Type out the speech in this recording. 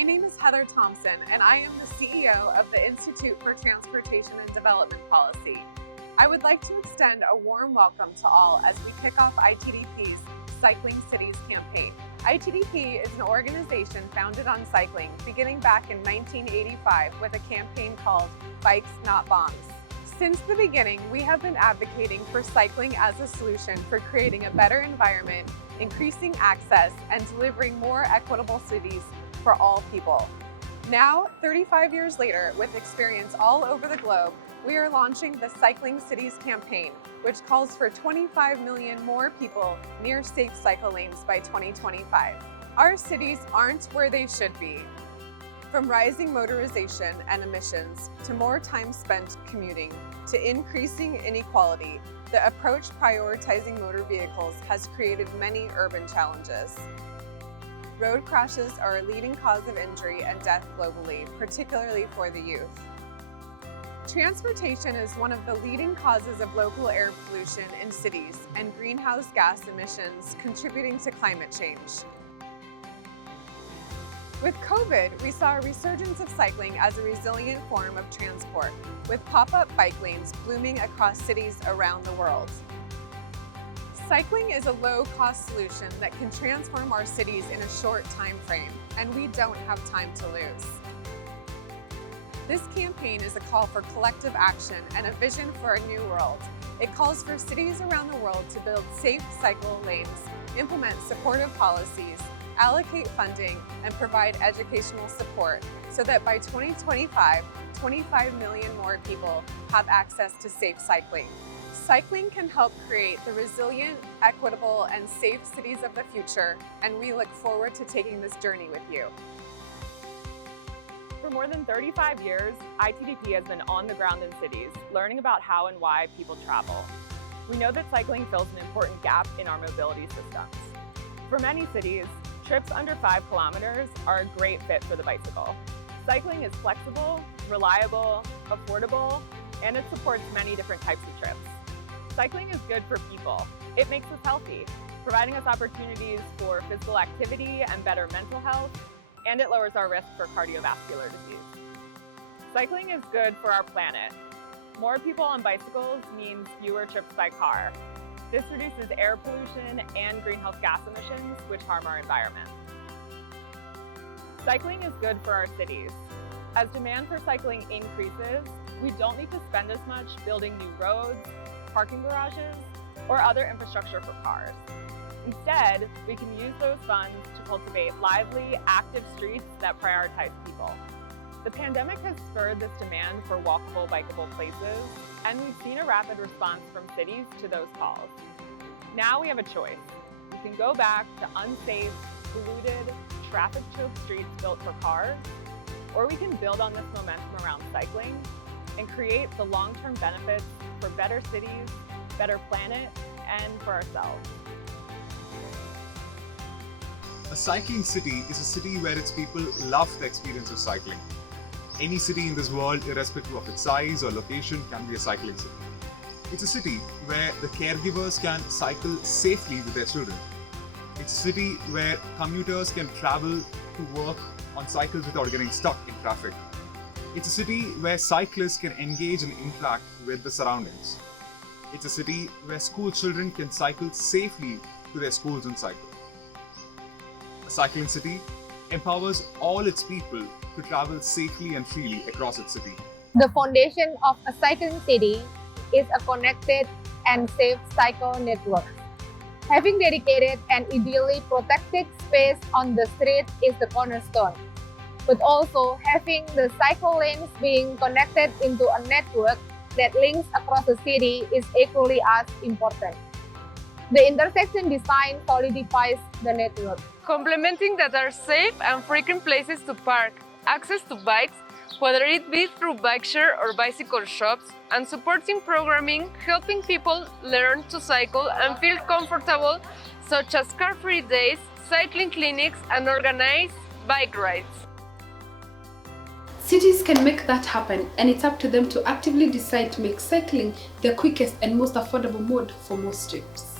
My name is Heather Thompson, and I am the CEO of the Institute for Transportation and Development Policy. I would like to extend a warm welcome to all as we kick off ITDP's Cycling Cities campaign. ITDP is an organization founded on cycling beginning back in 1985 with a campaign called Bikes Not Bombs. Since the beginning, we have been advocating for cycling as a solution for creating a better environment, increasing access, and delivering more equitable cities for all people. Now, 35 years later, with experience all over the globe, we are launching the Cycling Cities campaign, which calls for 25 million more people near safe cycle lanes by 2025. Our cities aren't where they should be. From rising motorization and emissions to more time spent commuting to increasing inequality, the approach prioritizing motor vehicles has created many urban challenges. Road crashes are a leading cause of injury and death globally, particularly for the youth. Transportation is one of the leading causes of local air pollution in cities and greenhouse gas emissions contributing to climate change. With COVID, we saw a resurgence of cycling as a resilient form of transport, with pop-up bike lanes blooming across cities around the world. Cycling is a low-cost solution that can transform our cities in a short time frame, and we don't have time to lose. This campaign is a call for collective action and a vision for a new world. It calls for cities around the world to build safe cycle lanes, implement supportive policies, allocate funding, and provide educational support so that by 2025, 25 million more people have access to safe cycling. Cycling can help create the resilient, equitable, and safe cities of the future, and we look forward to taking this journey with you. For more than 35 years, ITDP has been on the ground in cities, learning about how and why people travel. We know that cycling fills an important gap in our mobility systems. For many cities, trips under 5 kilometers are a great fit for the bicycle. Cycling is flexible, reliable, affordable, and it supports many different types of trips. Cycling is good for people. It makes us healthy, providing us opportunities for physical activity and better mental health, and it lowers our risk for cardiovascular disease. Cycling is good for our planet. More people on bicycles means fewer trips by car. This reduces air pollution and greenhouse gas emissions, which harm our environment. Cycling is good for our cities. As demand for cycling increases, we don't need to spend as much building new roads, parking garages, or other infrastructure for cars. Instead, we can use those funds to cultivate lively, active streets that prioritize people. The pandemic has spurred this demand for walkable, bikeable places, and we've seen a rapid response from cities to those calls. Now we have a choice. We can go back to unsafe, polluted, traffic-choked streets built for cars, or we can build on this momentum around cycling and create the long-term benefits for better cities, better planet, and for ourselves. A cycling city is a city where its people love the experience of cycling. Any city in this world, irrespective of its size or location, can be a cycling city. It's a city where the caregivers can cycle safely with their children. It's a city where commuters can travel to work on cycles without getting stuck in traffic. It's a city where cyclists can engage and interact with the surroundings. It's a city where school children can cycle safely to their schools and cycle. A cycling city empowers all its people to travel safely and freely across its city. The foundation of a cycling city is a connected and safe cycle network. Having dedicated and ideally protected space on the street is the cornerstone, but also having the cycle lanes being connected into a network that links across the city is equally as important. The intersection design solidifies the network. Complementing that are safe and frequent places to park, access to bikes, whether it be through bike share or bicycle shops, and supporting programming, helping people learn to cycle and feel comfortable, such as car-free days, cycling clinics, and organized bike rides. Cities can make that happen, and it's up to them to actively decide to make cycling the quickest and most affordable mode for most trips.